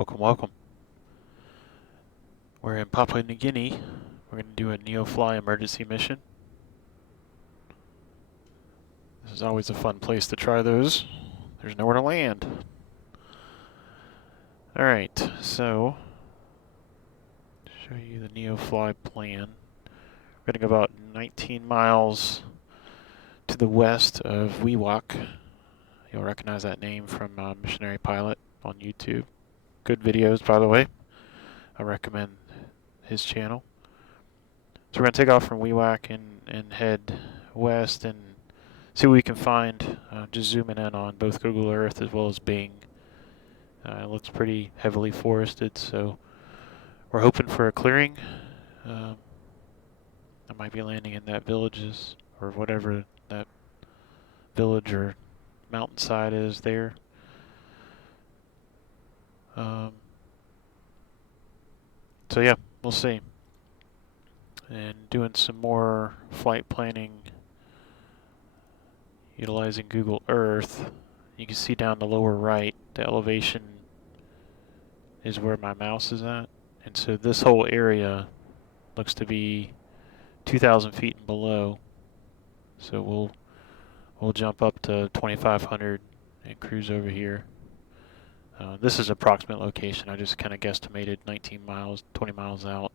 Welcome, welcome. We're in Papua New Guinea. We're going to do a Neofly Emergency mission. This is always a fun place to try those. There's nowhere to land. Alright, so show you the Neofly plan. We're going to go about 19 miles to the west of Wewak. You'll recognize that name from Missionary Pilot on YouTube. Good videos, by the way. I recommend his channel. So we're going to take off from Wewak and head west and see what we can find. Just zooming in on both Google Earth as well as Bing. It looks pretty heavily forested, so we're hoping for a clearing. I might be landing in that villages or whatever that village or mountainside is there. So yeah, we'll see. And doing some more flight planning utilizing Google Earth. You can see down the lower right, the elevation is where my mouse is at. And so this whole area looks to be 2,000 feet and below. So we'll jump up to 2,500 and cruise over here. This is approximate location. I just kind of guesstimated 19 miles, 20 miles out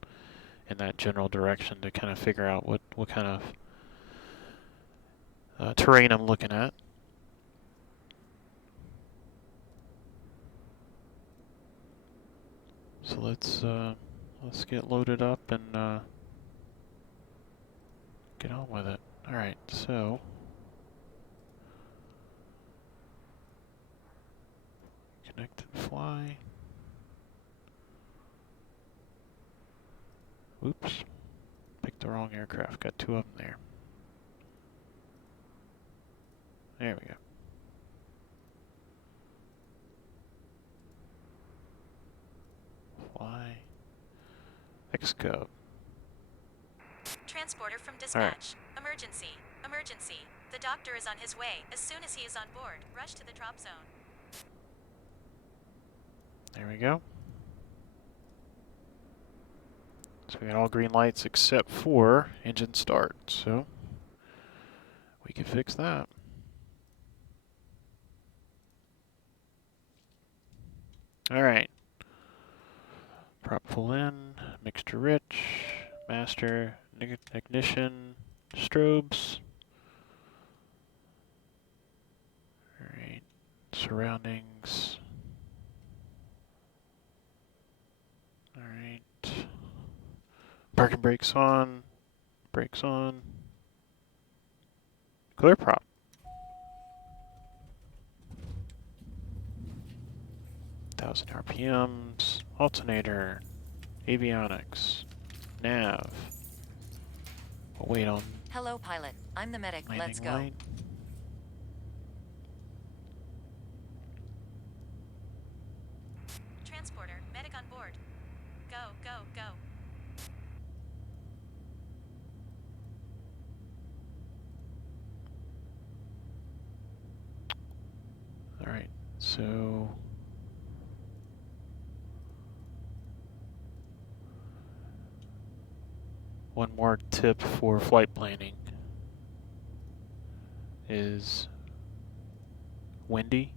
in that general direction to kind of figure out what kind of terrain I'm looking at. So let's get loaded up and get on with it. All right, so connect and fly. Oops, picked the wrong aircraft. Got two of them there. There we go. Fly. XCub. Transporter from dispatch. Right. Emergency. Emergency. The doctor is on his way. As soon as he is on board, rush to the drop zone. There we go. So we got all green lights except for engine start. So we can fix that. All right. Prop pull in, mixture rich, master, ignition, strobes. All right, surroundings. All right. Parking brakes on, brakes on. Clear prop. Thousand RPMs, alternator, avionics, nav. We'll wait on. Hello, pilot. I'm the medic. Let's go. Light. Transporter, medic on board. Go, go, go. All right, so. One more tip for flight planning is windy.com.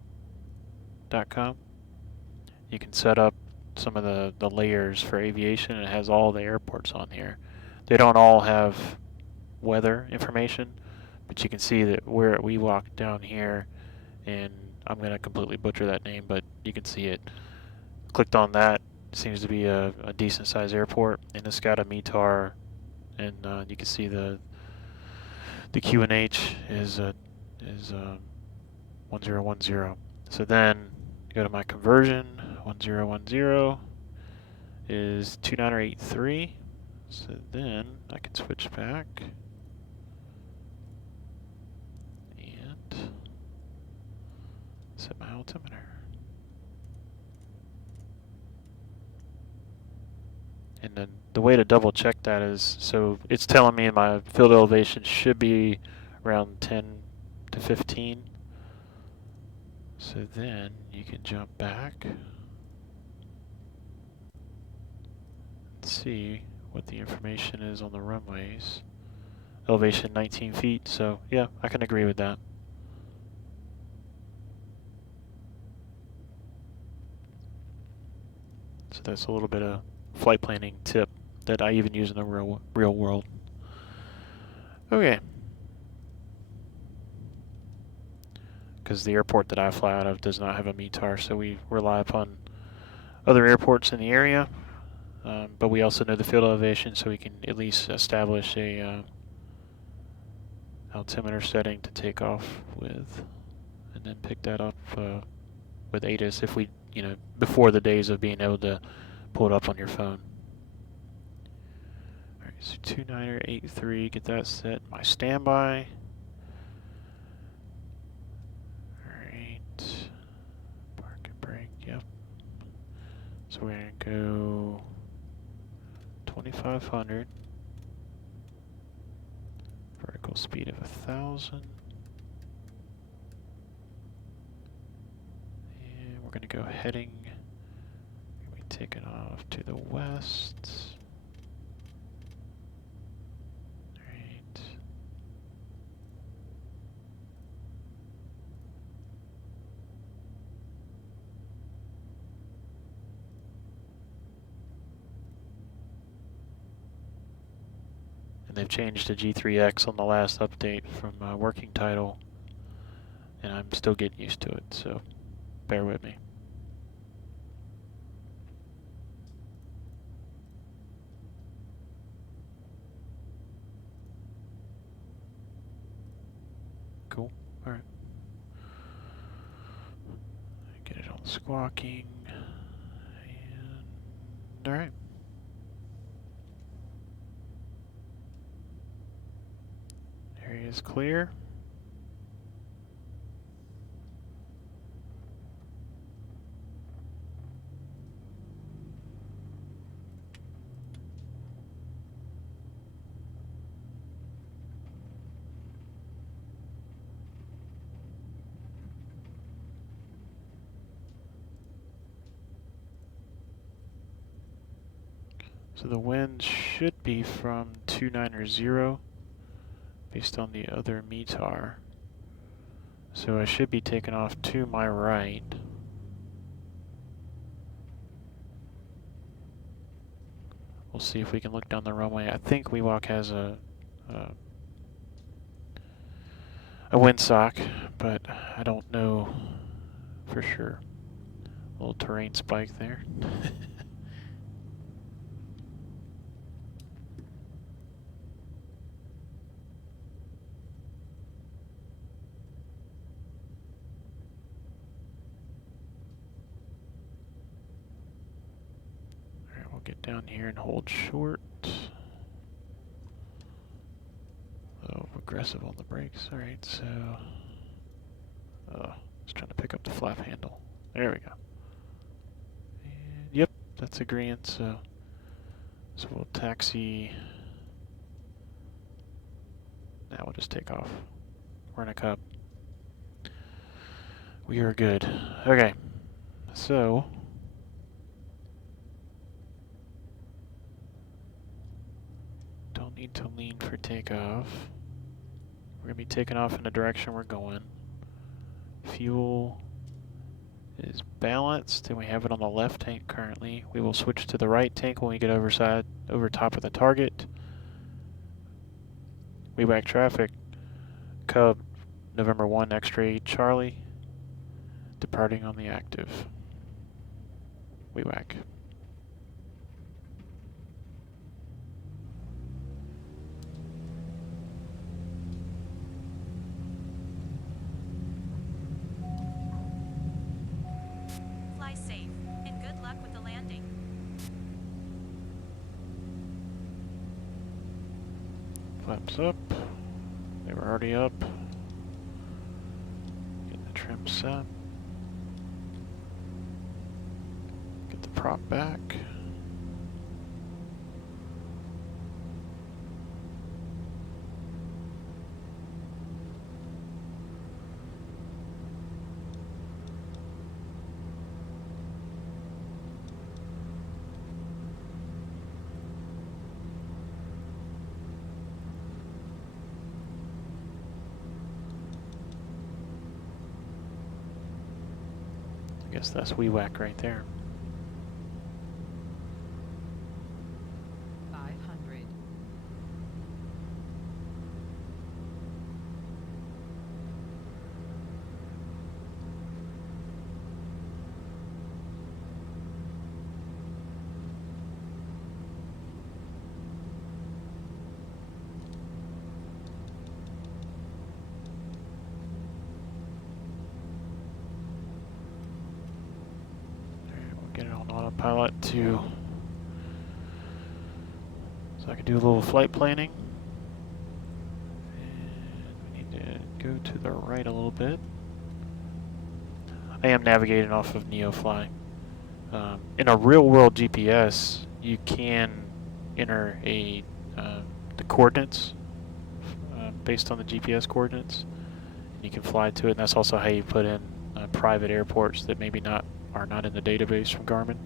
You can set up some of the layers for aviation, and it has all the airports on here. They don't all have weather information, but you can see that we're at Wewak down here, and I'm going to completely butcher that name, but you can see it. Clicked on that, seems to be a decent sized airport, and it's got a METAR. And you can see the QNH is 1010. So then go to my conversion. 1010 is 2983. So then I can switch back and set my altimeter. And then the way to double check that is, so it's telling me my field elevation should be around 10 to 15. So then you can jump back see what the information is on the runways. Elevation 19 feet, so yeah, I can agree with that. So that's a little bit of flight planning tip that I even use in the real world. Okay. Because the airport that I fly out of does not have a METAR, so we rely upon other airports in the area. But we also know the field elevation, so we can at least establish a altimeter setting to take off with, and then pick that up with ATIS if we, before the days of being able to pull it up on your phone. Alright, so 2983, get that set. My standby. Alright. Park and brake, yep. So we're going to go 2500. Vertical speed of 1000. And we're going to go heading. We take it off to the west. Right. And they've changed to G3X on the last update from working title, and I'm still getting used to it, so bear with me. Cool. Alright. Get it on squawking. And alright. Area is clear. So the wind should be from 290 based on the other METAR. So I should be taking off to my right. We'll see if we can look down the runway. I think Wewak has a windsock, but I don't know for sure. A little terrain spike there. Alright, we'll get down here and hold short. Oh, aggressive on the brakes. Alright, so just trying to pick up the flap handle. There we go. And yep, that's agreeing, so we'll taxi. Now we'll just take off. We're in a Cub. We are good. Okay, so don't need to lean for takeoff. We're going to be taking off in the direction we're going. Fuel is balanced, and we have it on the left tank currently. We will switch to the right tank when we get over top of the target. Wewak traffic. Cub, November 1, X-ray Charlie. Departing on the active. Wewak. Fly safe, and good luck with the landing. Flaps up. They were already up. Get the trim set. Get the prop back. I guess that's Wewak right there. 500. We'll get it on autopilot to, so I can do a little flight planning. And we need to go to the right a little bit. I am navigating off of Neofly. In a real-world GPS, you can enter the coordinates based on the GPS coordinates. You can fly to it, and that's also how you put in private airports that maybe are not in the database from Garmin.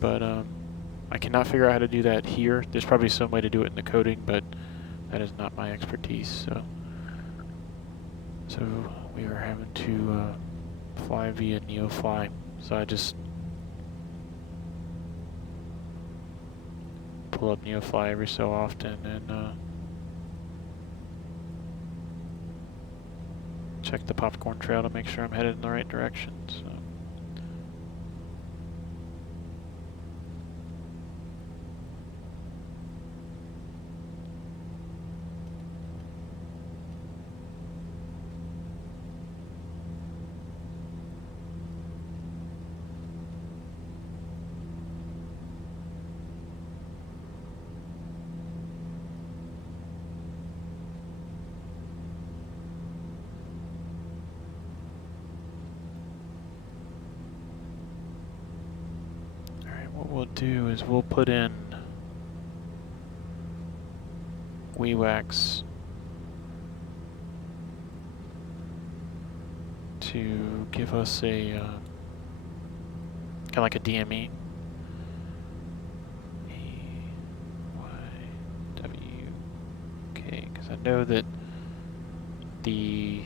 But I cannot figure out how to do that here. There's probably some way to do it in the coding, but that is not my expertise. So we are having to fly via Neofly. So I just pull up Neofly every so often and check the popcorn trail to make sure I'm headed in the right direction. So. What we'll do is we'll put in Wewak's to give us a kind of like a DME. AYWK, because I know that the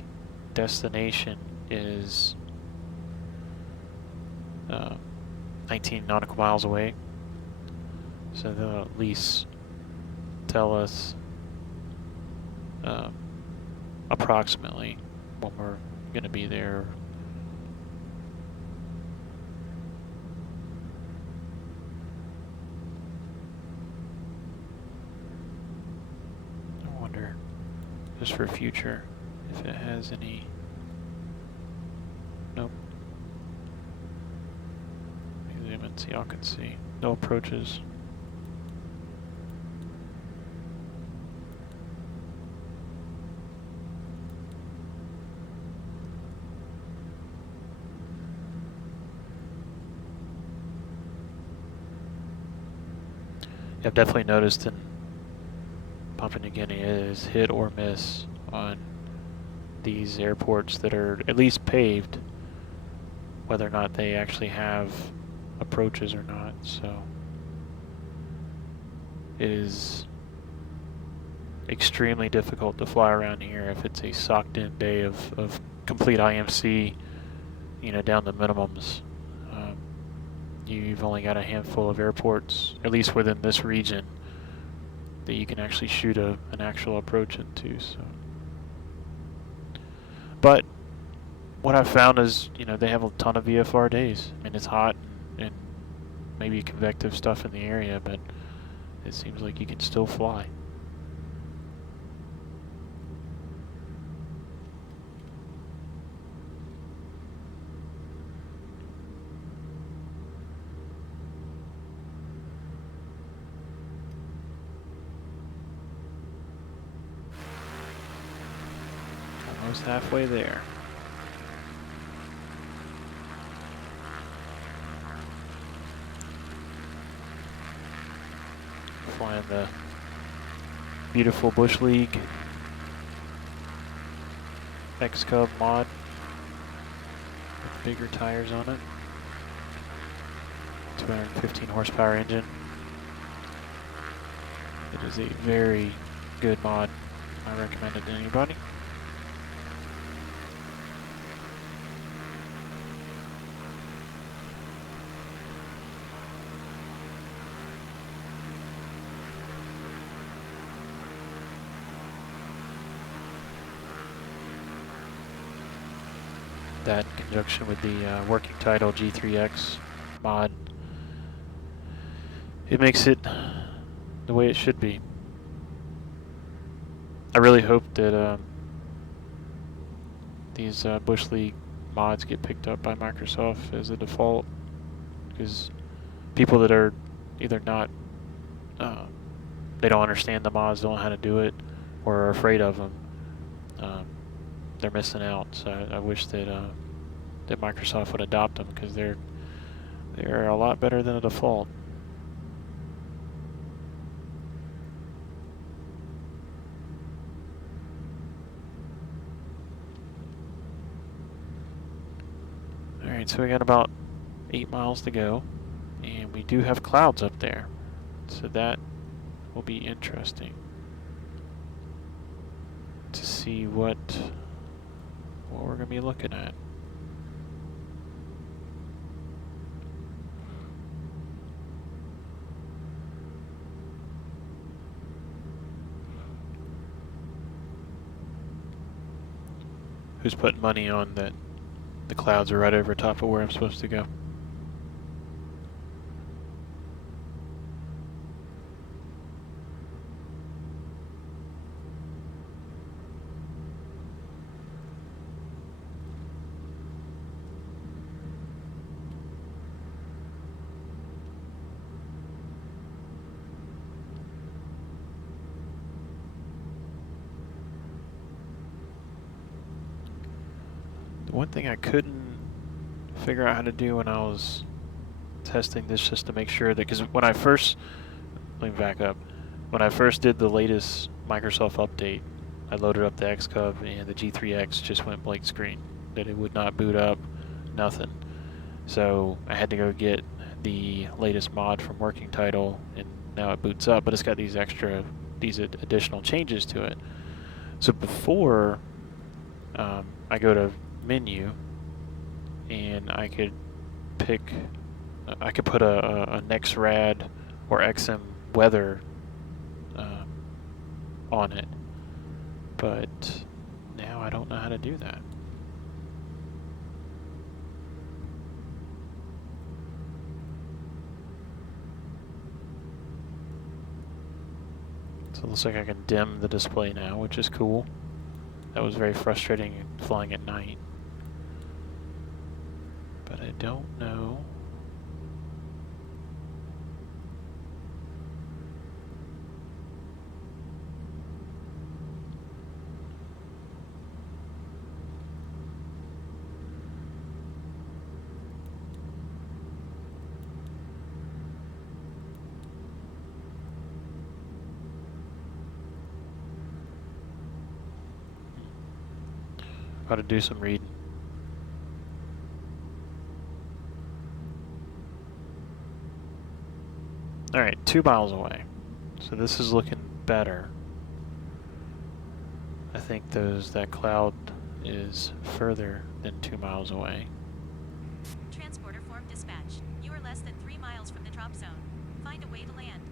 destination is 19 nautical miles away, so they'll at least tell us approximately when we're going to be there. I wonder, just for future, if it has any. Nope. Zoom in so y'all can see. No approaches. I've definitely noticed in Papua New Guinea it is hit or miss on these airports that are at least paved, whether or not they actually have approaches or not. So it is extremely difficult to fly around here if it's a socked in day of complete IMC, down to minimums. You've only got a handful of airports, at least within this region, that you can actually shoot an actual approach into. So, but what I've found is, they have a ton of VFR days. I mean, it's hot and maybe convective stuff in the area, but it seems like you can still fly. Almost halfway there. Flying the beautiful Bush League XCub mod with bigger tires on it. 215 horsepower engine. It is a very good mod. I recommend it to anybody. that in conjunction with the working title G3X mod, it makes it the way it should be. I really hope that these Bush League mods get picked up by Microsoft as a default, because people that are either not, they don't understand the mods, don't know how to do it, or are afraid of them, they're missing out. So I wish that that Microsoft would adopt them, because they're a lot better than a default. Alright, so we got about 8 miles to go, and we do have clouds up there, so that will be interesting to see what we're going to be looking at. Who's putting money on that the clouds are right over top of where I'm supposed to go? The one thing I couldn't figure out how to do when I was testing this, just to make sure that, because when I first, let me back up, when I first did the latest Microsoft update, I loaded up the XCub and the G3X just went blank screen, that it would not boot up, nothing. So I had to go get the latest mod from working title, and now it boots up, but it's got these additional changes to it. So before I go to menu, and I could pick, I could put a NextRad or XM weather on it, but now I don't know how to do that. So it looks like I can dim the display now, which is cool. That was very frustrating flying at night. But I don't know. Got to do some reading. Alright, 2 miles away. So this is looking better. I think that cloud is further than 2 miles away. Transporter form dispatch. You are less than 3 miles from the drop zone. Find a way to land.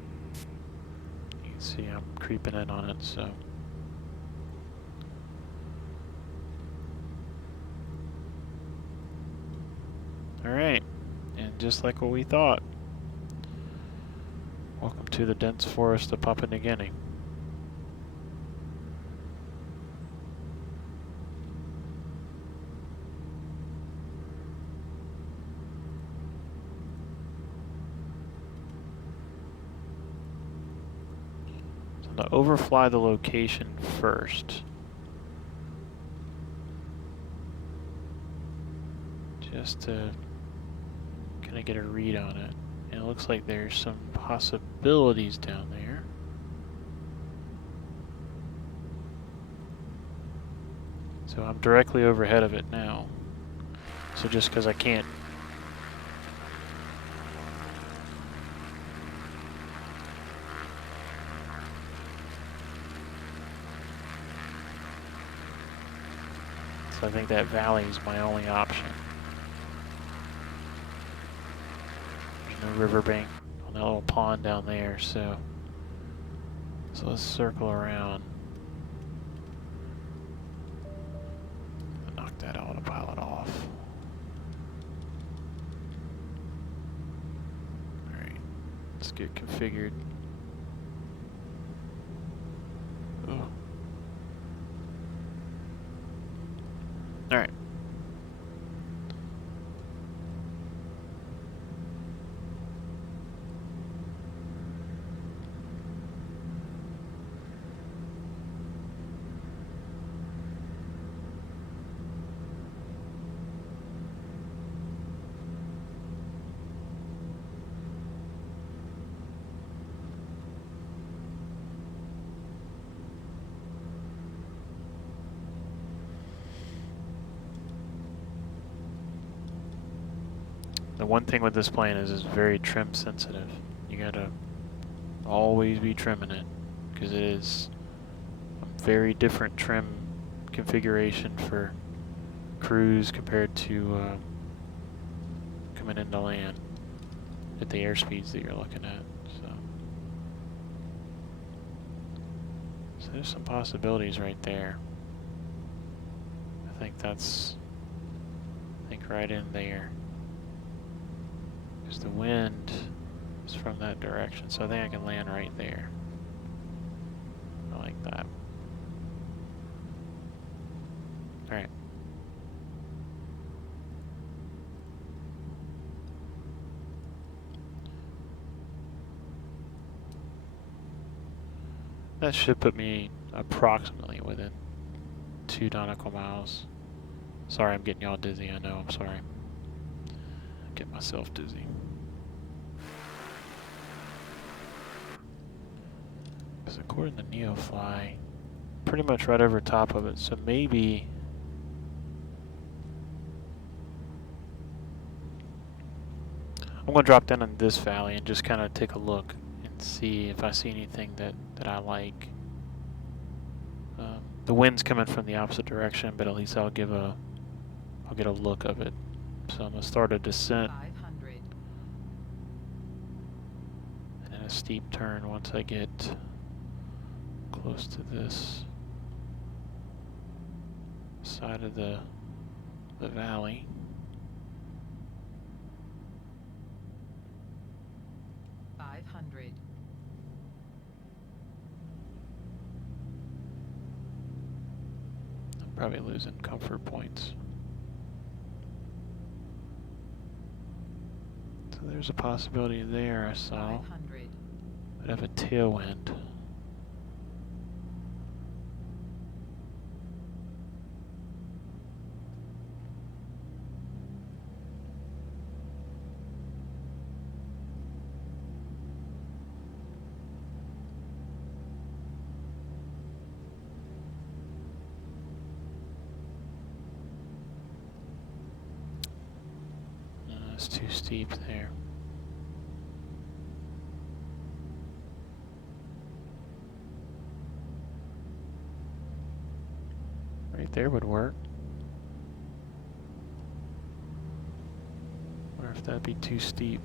You can see I'm creeping in on it, so. Alright, and just like what we thought. Welcome to the dense forest of Papua New Guinea. So I'm going to overfly the location first, just to kind of get a read on it. And it looks like there's some possibilities down there. So I'm directly overhead of it now. So just because I can't. So I think that valley is my only option. There's no riverbank on that little pond down there, so let's circle around. Knock that autopilot off. Let's get configured. Oh. Alright. The one thing with this plane is it's very trim sensitive. You gotta always be trimming it because it is a very different trim configuration for cruise compared to coming into land at the airspeeds that you're looking at. So there's some possibilities right there. I think right in there. Because the wind is from that direction, so I think I can land right there. I like that. Alright. That should put me approximately within 2 nautical miles. Sorry, I'm getting y'all dizzy, I know, I'm sorry. Get myself dizzy. Because according to Neofly, pretty much right over top of it, so maybe I'm going to drop down in this valley and just kind of take a look and see if I see anything that I like. The wind's coming from the opposite direction, but at least I'll get a look of it. So I'm going to start a descent 500. and then a steep turn once I get close to this side of the valley. I'm probably losing comfort points. So there's a possibility there I saw. 500. I'd have a tailwind. It's too steep there. Right there would work. Wonder if that'd be too steep.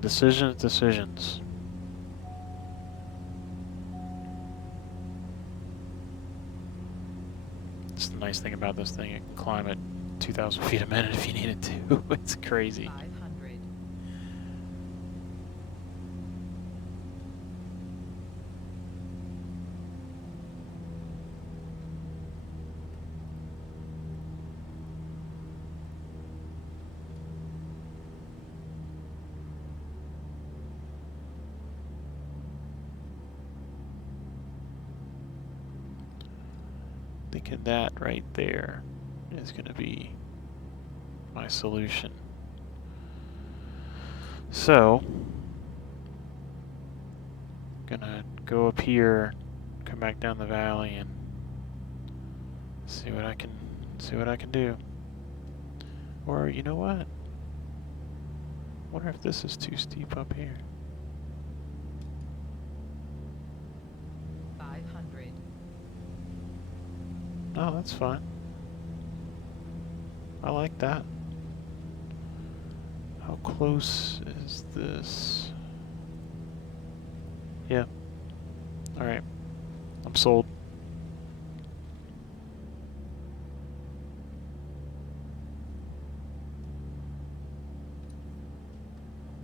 Decisions. It's the nice thing about this thing, it can climb at 2,000 feet a minute if you need it to. It's crazy. 500. Thinking that right there is going to be my solution. So, gonna go up here, come back down the valley, and see what I can do. Or you know what? wonder if this is too steep up here. 500. No, that's fine. I like that. How close is this? Yeah. Alright. I'm sold.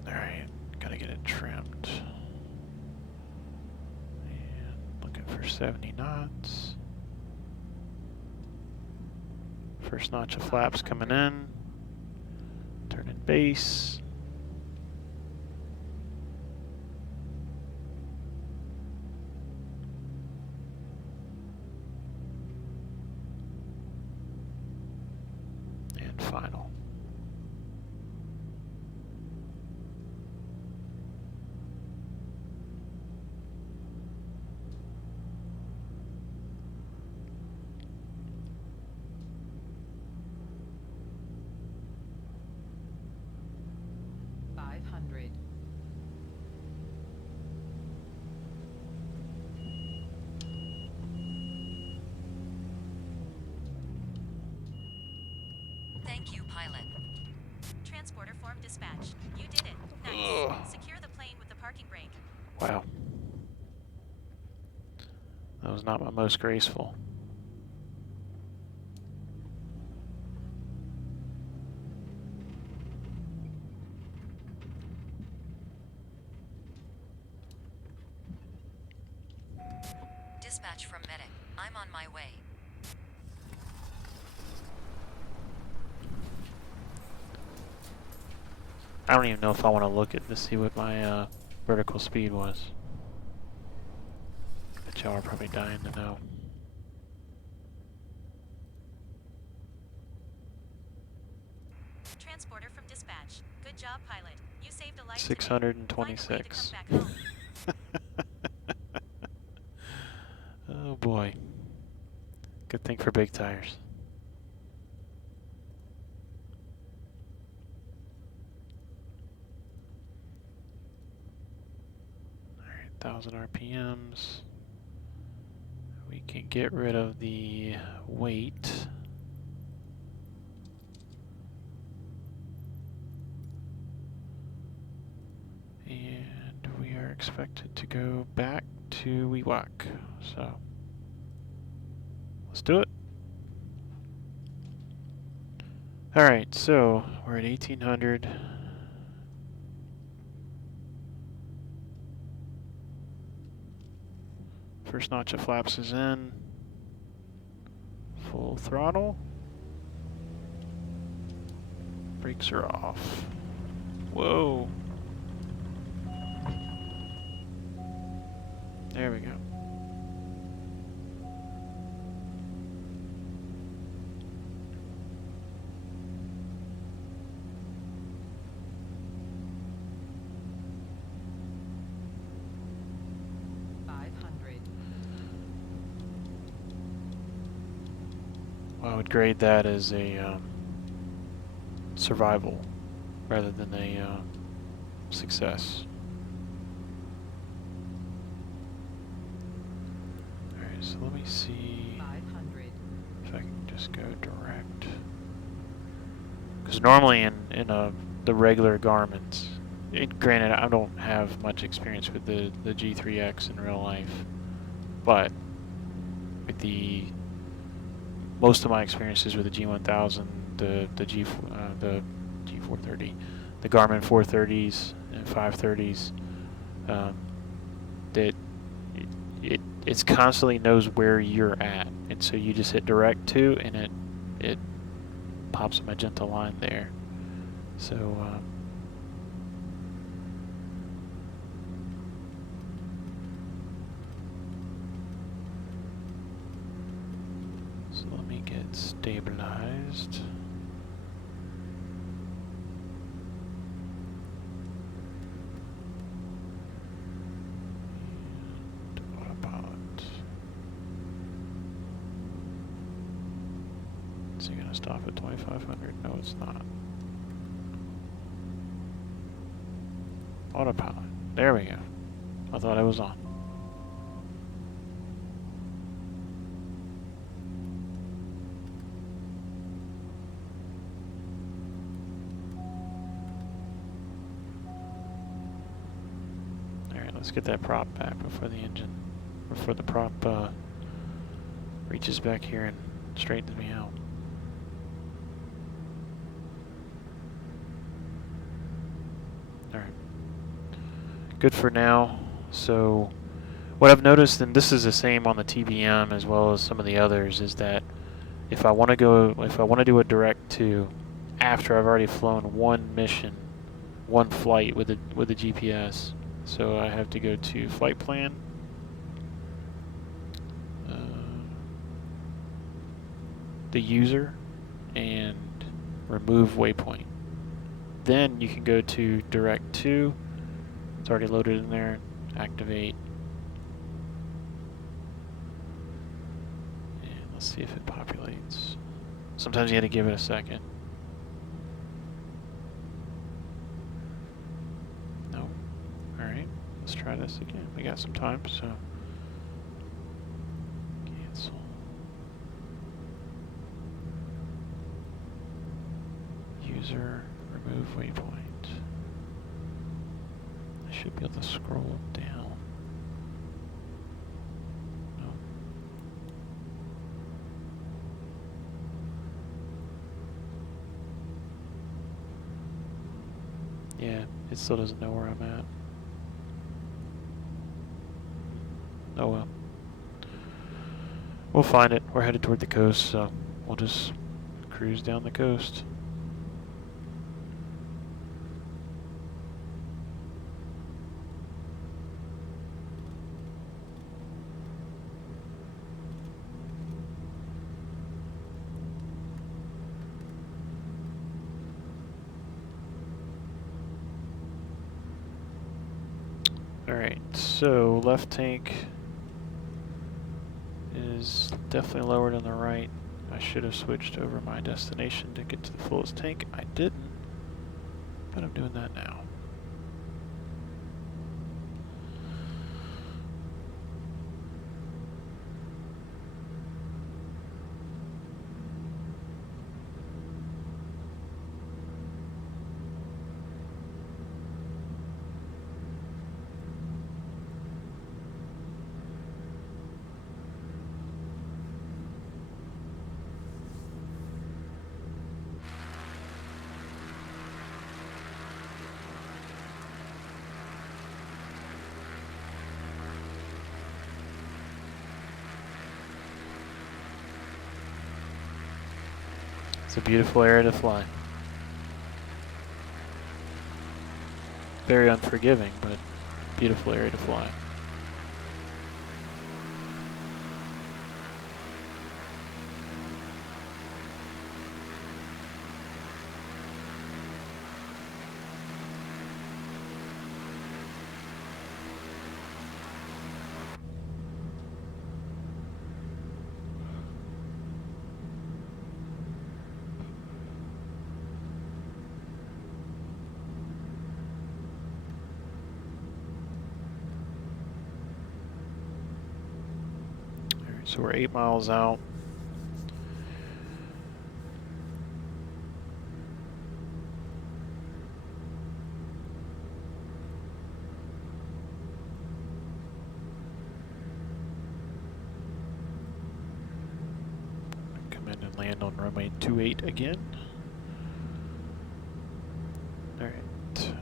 Alright. Gotta get it trimmed. And looking for 70 knots. First notch of flaps coming in. Turning base. And final. Thank you, pilot. Transporter form dispatched. You did it. Nice. Ugh. Secure the plane with the parking brake. Wow. That was not my most graceful. Dispatch from medic. I'm on my way. I don't even know if I want to look at to see what my vertical speed was. But y'all are probably dying to know. Transporter from dispatch. Good job, pilot. You saved a life. 626. Find a way to come back home. Oh boy. Good thing for big tires. Alright, 1000 RPMs. We can get rid of the weight. And we are expected to go back to Wewak. So let's do it. Alright, so we're at 1800. First notch of flaps is in. Full throttle. Brakes are off. Whoa. There we go. I would grade that as a survival rather than a success. Alright, so let me see 500. if I can just go direct. Because normally in the regular Garmins, granted I don't have much experience with the G3X in real life, but with most of my experiences with the G1000, the G430, the Garmin 430s and 530s, that it's constantly knows where you're at, and so you just hit direct to, and it pops a magenta line there. So so let me get stabilized. And autopilot. Is he gonna stop at 2500? No, it's not. Autopilot. There we go. I thought I was on. Alright, let's get that prop back before the engine, before the prop reaches back here and straightens me out. Alright. Good for now. So what I've noticed, and this is the same on the TBM as well as some of the others, is that if I want to do a direct to after I've already flown one mission, one flight with the GPS, so I have to go to flight plan, the user, and remove waypoint. Then you can go to direct to. It's already loaded in there. Activate. And let's see if it populates. Sometimes you have to give it a second. No. Alright. Let's try this again. We got some time, so. Cancel. User. Remove waypoint. I should be able to scroll down. No. Yeah, it still doesn't know where I'm at. Oh well. We'll find it. We're headed toward the coast, so we'll just cruise down the coast. Alright, so left tank is definitely lower than the right. I should have switched over my destination to get to the fullest tank. I didn't, but I'm doing that now. It's a beautiful area to fly. Very unforgiving, but beautiful area to fly. So we're 8 miles out. Come in and land on runway 28 again. Alright.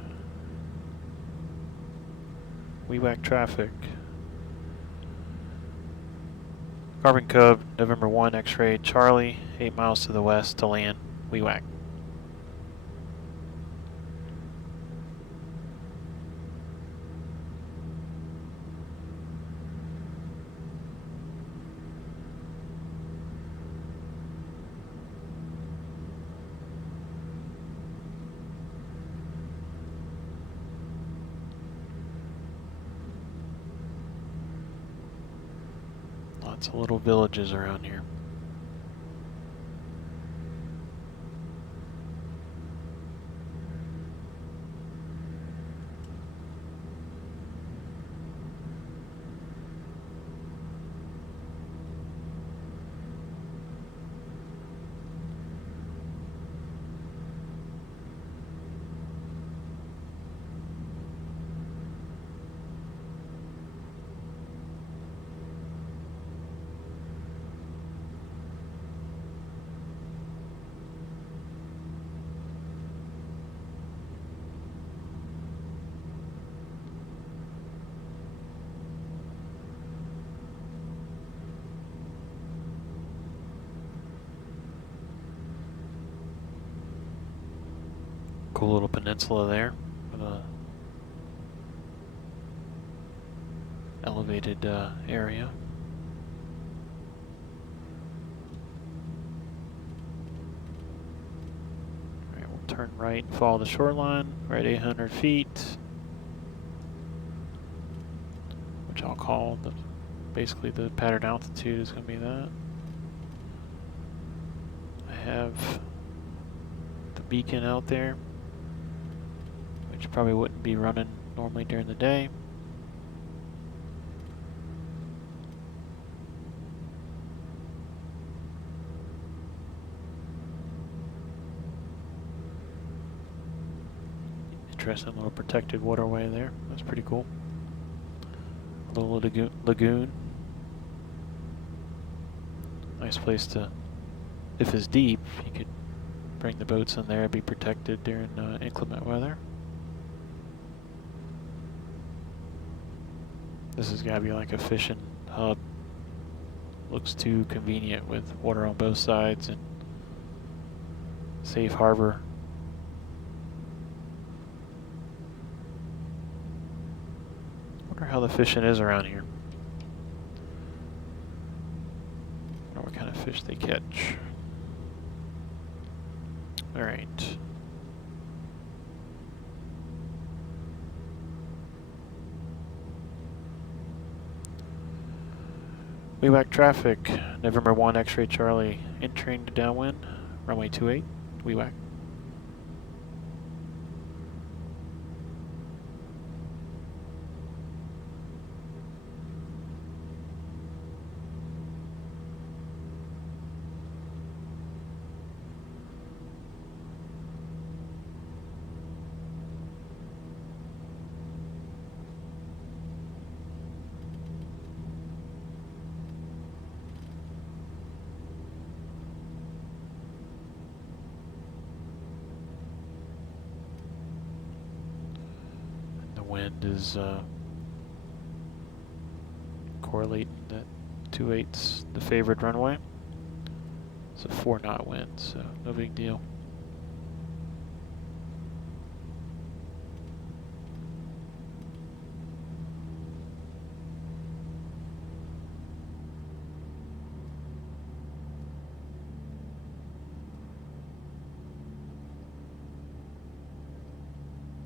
Wewak traffic. Carbon Cub, November 1, X-ray, Charlie, 8 miles to the west to land, Wewak. Lots of little villages around here. Cool little peninsula there with a elevated area. Alright, we'll turn right and follow the shoreline, right 800 feet, which I'll call basically the pattern altitude is going to be that. I have the beacon out there, which probably wouldn't be running normally during the day. Interesting little protected waterway there. That's pretty cool. A little lagoon. Nice place to, if it's deep, you could bring the boats in there and be protected during inclement weather. This has got to be like a fishing hub. Looks too convenient with water on both sides and safe harbor. Wonder how the fishing is around here. Wonder what kind of fish they catch. Alright. Wewak traffic, November 1 X-ray Charlie, entering to downwind, runway 28, Wewak. Wind is correlating that 28's the favored runway. It's a 4-knot wind, so no big deal.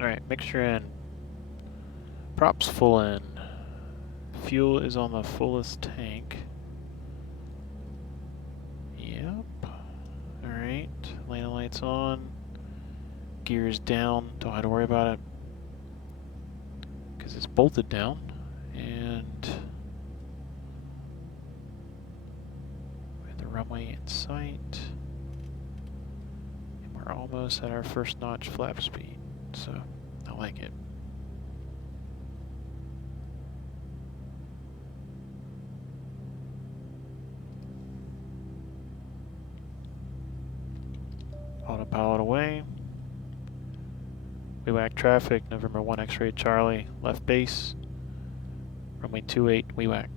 Alright, mixture in. Props full in. Fuel is on the fullest tank. Yep. Alright. Landing lights on. Gears down. Don't have to worry about it because it's bolted down. And we have the runway in sight. And we're almost at our first notch flap speed. So I like it. Autopilot away. Wewak traffic, November 1 X-ray Charlie, left base, runway 28, Wewak.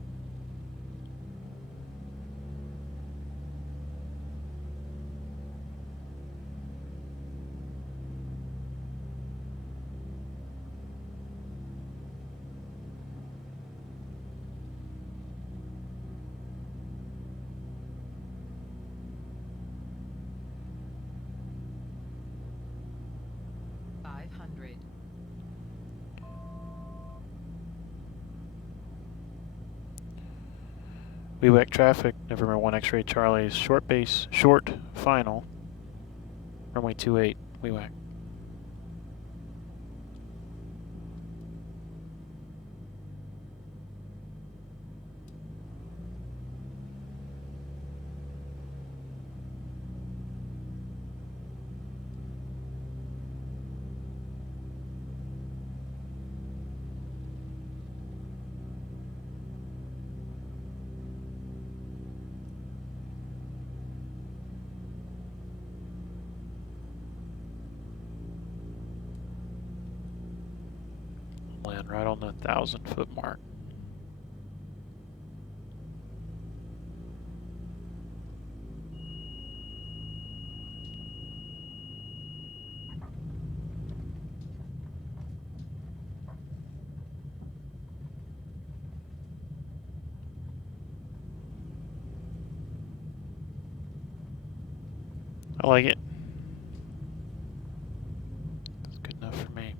Wewak traffic, November 1 X-ray Charlie's short base, short final, runway 28, Wewak. Land right on the 1,000-foot mark. I like it. That's good enough for me.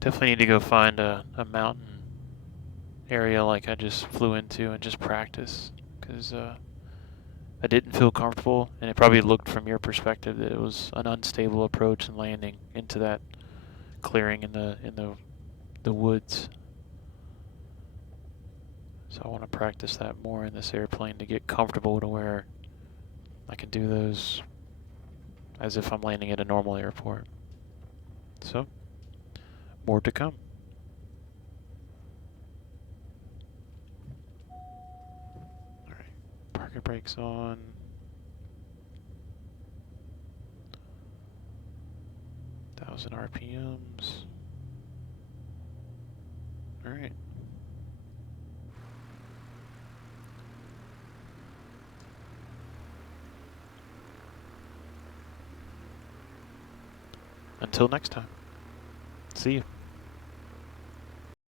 Definitely need to go find a mountain area like I just flew into and just practice, because I didn't feel comfortable, and it probably looked from your perspective that it was an unstable approach and landing into that clearing in the woods. So I want to practice that more in this airplane to get comfortable to where I can do those as if I'm landing at a normal airport. So, more to come. Alright, parking brakes on. Thousand RPMs. Alright. Until next time.